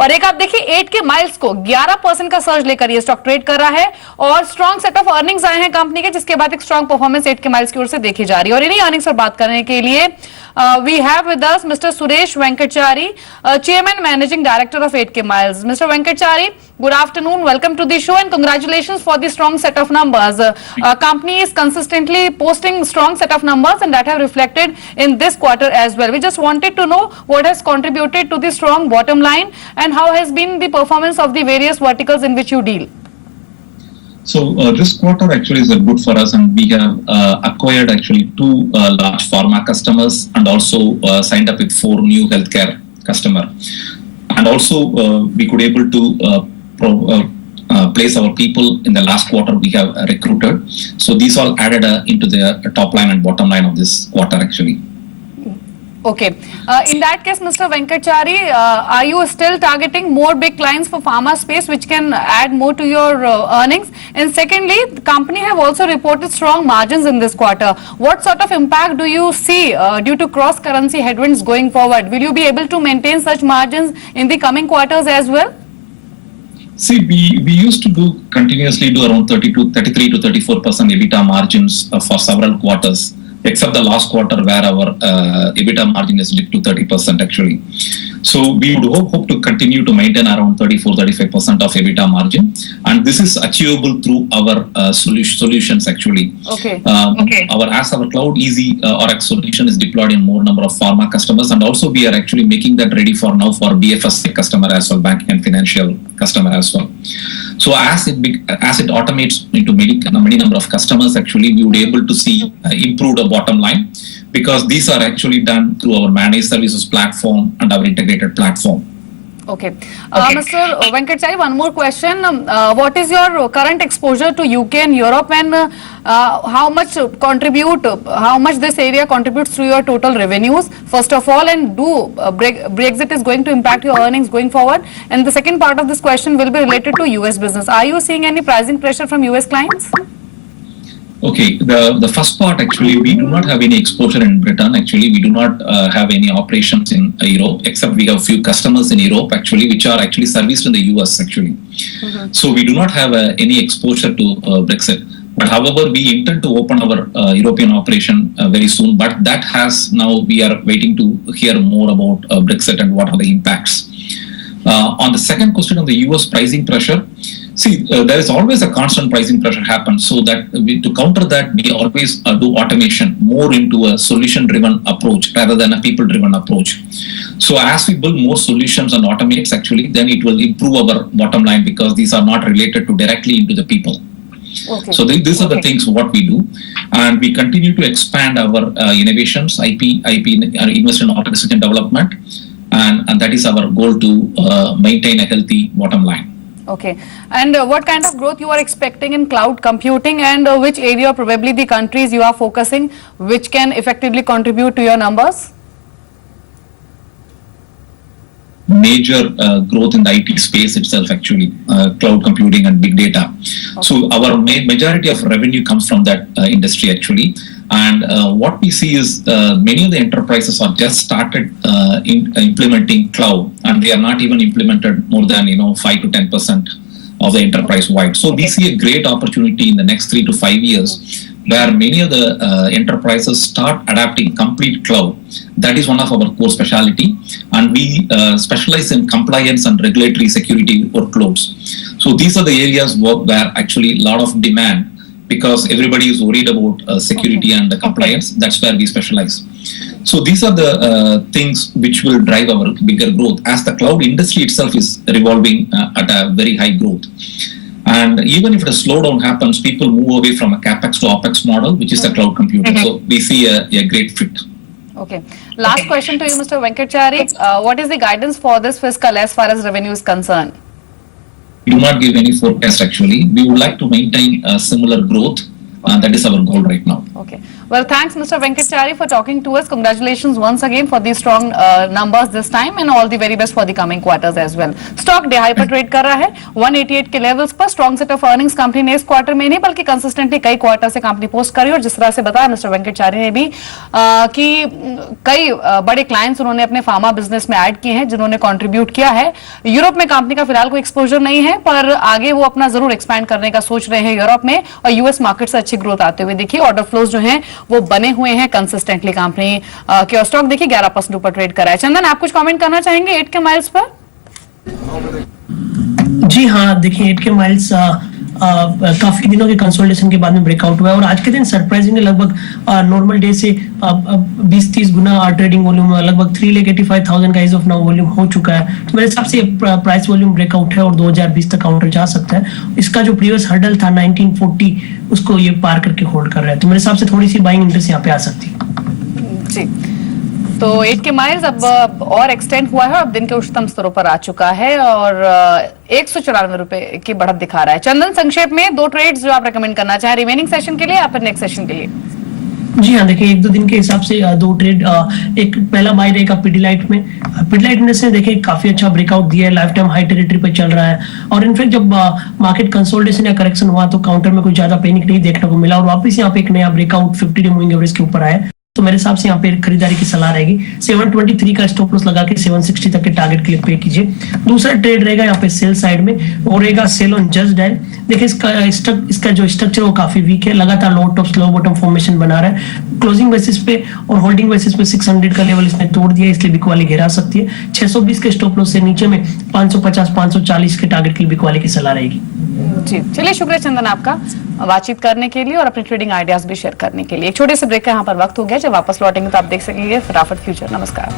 और एक आप देखिए 8K माइल्स को 11% का सर्ज लेकर ये स्टॉक ट्रेड कर रहा है और स्ट्रॉन्ग सेट ऑफ अर्निंग्स आए हैं कंपनी के, जिसके बाद एक स्ट्रॉन्ग परफॉर्मेंस 8K माइल्स की ओर से देखी जा रही है। और इन्हीं अर्निंग्स पर बात करने के लिए we have with us Mr. Suresh Venkatachari, Chairman Managing Director of 8K Miles. Mr. Venkatachari, good afternoon. Welcome to the show and congratulations for the strong set of numbers. Company is consistently posting strong set of numbers and that have reflected in this quarter as well. We just wanted to know what has contributed to the strong bottom line and how has been the performance of the various verticals in which you deal. So this quarter actually is good for us, and we have acquired actually 2 large pharma customers and also signed up with 4 new healthcare customer. And also we could able to place our people in the last quarter we have recruited. So these all added into the top line and bottom line of this quarter actually. Okay. In that case, Mr. Venkatachari, are you still targeting more big clients for pharma space which can add more to your earnings? And secondly, the company have also reported strong margins in this quarter. What sort of impact do you see due to cross-currency headwinds going forward? Will you be able to maintain such margins in the coming quarters as well? See, we used to continuously do around 33 to 34% EBITDA margins for several quarters, except the last quarter where our EBITDA margin is dipped to 30% actually. So we would hope to continue to maintain around 34-35% of EBITDA margin, and this is achievable through our solutions actually. Okay. Our Cloud Easy Oracle solution is deployed in more number of pharma customers, and also we are actually making that ready for now for BFSI customer as well, banking and financial customer as well. So as it automates into many number of customers, actually we would be able to see improved bottom line, because these are actually done through our managed services platform and our integrated platform. Okay. Mr. Venkatachari, one more question. What is your current exposure to UK and Europe, and how much this area contributes to your total revenues, first of all, and Brexit is going to impact your earnings going forward? And the second part of this question will be related to US business. Are you seeing any pricing pressure from US clients? Okay, the first part actually, we do not have any exposure in Britain. Actually, we do not have any operations in Europe, except we have few customers in Europe actually, which are actually serviced in the US actually. So we do not have any exposure to Brexit. But however, we intend to open our European operation very soon. But that has now, we are waiting to hear more about Brexit and what are the impacts. On the second question on the US pricing pressure, see, there is always a constant pricing pressure happens. So that to counter that, we always do automation more into a solution-driven approach rather than a people-driven approach. So as we build more solutions and automates actually, then it will improve our bottom line, because these are not related to directly into the people. Okay. So these are the things what we do, and we continue to expand our innovations, IP invest in automation development, and that is our goal to maintain a healthy bottom line. Okay. And what kind of growth you are expecting in cloud computing, and which area, probably the countries you are focusing, which can effectively contribute to your numbers? Major growth in the IT space itself actually, cloud computing and big data. Okay. So our majority of revenue comes from that industry actually. And what we see is many of the enterprises are just started implementing cloud, and they are not even implemented more than 5 to 10% of the enterprise wide. So we see a great opportunity in the next 3 to 5 years, where many of the enterprises start adapting complete cloud. That is one of our core specialty, and we specialize in compliance and regulatory security workloads. So these are the areas where actually a lot of demand, because everybody is worried about security and the compliance. That's where we specialize. So these are the things which will drive our bigger growth, as the cloud industry itself is revolving at a very high growth. And even if a slowdown happens, people move away from a capex to opex model, which is the cloud computing. So we see a great fit. Okay. Last question to you, Mr. Venkatachari. What is the guidance for this fiscal as far as revenue is concerned? We do not give any forecast actually. We would like to maintain a similar growth That is our goal right now. Okay. Well, thanks, Mr. Venkatachari, for talking to us. Congratulations once again for these strong numbers this time, and all the very best for the coming quarters as well. Stock day high पर trade कर रहा है 188 के levels पर. Strong set of earnings company ने इस quarter में नहीं बल्कि कंसिस्टेंटली कई क्वार्टर से कंपनी पोस्ट करी, और जिस तरह से बताया मिस्टर वेंकटचारी ने भी कि कई बड़े क्लाइंट्स उन्होंने अपने फार्मा बिजनेस में ऐड किए हैं जिन्होंने कंट्रीब्यूट किया है. यूरोप में कंपनी का फिलहाल कोई एक्सपोजर नहीं है, पर आगे वो अपना जरूर एक्सपैंड करने का सोच रहे हैं यूरोप में, और यूएस मार्केट से अच्छी ग्रोथ आते हुए देखिए. ऑर्डर फ्लोज जो हैं वो बने हुए हैं कंसिस्टेंटली कंपनी के, और स्टॉक देखिए 11% ऊपर ट्रेड कर रहा है. चंदन, आप कुछ कमेंट करना चाहेंगे 8 के माइल्स पर? जी हाँ, देखिए 8 के माइल्स काफी दिनों के कंसोलिडेशन के बाद में ब्रेकआउट हुआ है, और आज के दिन सरप्राइजिंगली लगभग नॉर्मल डे से 20-30 गुना ट्रेडिंग वॉल्यूम लगभग 3,85,000 का एज ऑफ नाउ वॉल्यूम हो चुका है. तो मेरे हिसाब से प्राइस वॉल्यूम ब्रेकआउट है और 2020 तक काउंटर जा सकता है. इसका जो प्रीवियस हर्डल था 1940 उसको ये पार करके होल्ड कर रहा है, तो मेरे हिसाब से थोड़ी सी बाइंग इंटरेस्ट यहाँ पे आ सकती है. जी, तो 8 के माइल्स अब और एक्सटेंड हुआ है, अब दिन के उच्चतम स्तरों पर आ चुका है और 194 रुपए की बढ़त दिखा रहा है. चंदन, संक्षेप में 2 ट्रेड्स जो आप रेकमेंड करना चाहें रिमेनिंग सेशन के लिए या फिर नेक्स्ट सेशन के लिए? जी हाँ, देखिए 1-2 दिन के हिसाब से 2 ट्रेड. एक पहला बाय रहेगा पिडिलाइट में. पिडिलाइट इंडस्ट्री ने देखिए काफी अच्छा ब्रेकआउट दिया है, लाइफ टाइम हाई टेरिटरी पे चल रहा है, और इनफैक्ट जब मार्केट कंसोलिडेशन या करेक्शन हुआ तो काउंटर में कुछ ज्यादा पैनिक नहीं देखने को मिला, और वापस यहाँ पे एक नया ब्रेकआउट 50 डे मूविंग एवरेज के ऊपर आया. तो मेरे हिसाब से यहाँ पे खरीदारी की सलाह रहेगी. 723 का स्टॉप लॉस लगा के 760 तक के टारगेट के लिए पे कीजिए. दूसरा ट्रेड रहेगा यहाँ पे सेल साइड में, वो रहेगा सेल ऑन जस्ट डायल. देखिए इसका जो स्ट्रक्चर वो काफी वीक है, लगातार लो टॉप स्लो बॉटम फॉर्मेशन बना रहा है. क्लोजिंग बेसिस पे और होल्डिंग बेसिस पे 600 का लेवल इसने तोड़ दिया, इसलिए बिक वाली गिरा सकती है. 620 के स्टॉप लॉस से नीचे में 550-540 के टारगेट के लिए बिक वाली की सलाह रहेगी. जी, चलिए शुक्रिया चंदन आपका बातचीत करने के लिए और अपने ट्रेडिंग आइडियाज भी शेयर करने के लिए. एक छोटे से ब्रेक का यहाँ पर वक्त हो गया, जब वापस लौटेंगे तो आप देख सकेंगे फटाफट फ्यूचर. नमस्कार.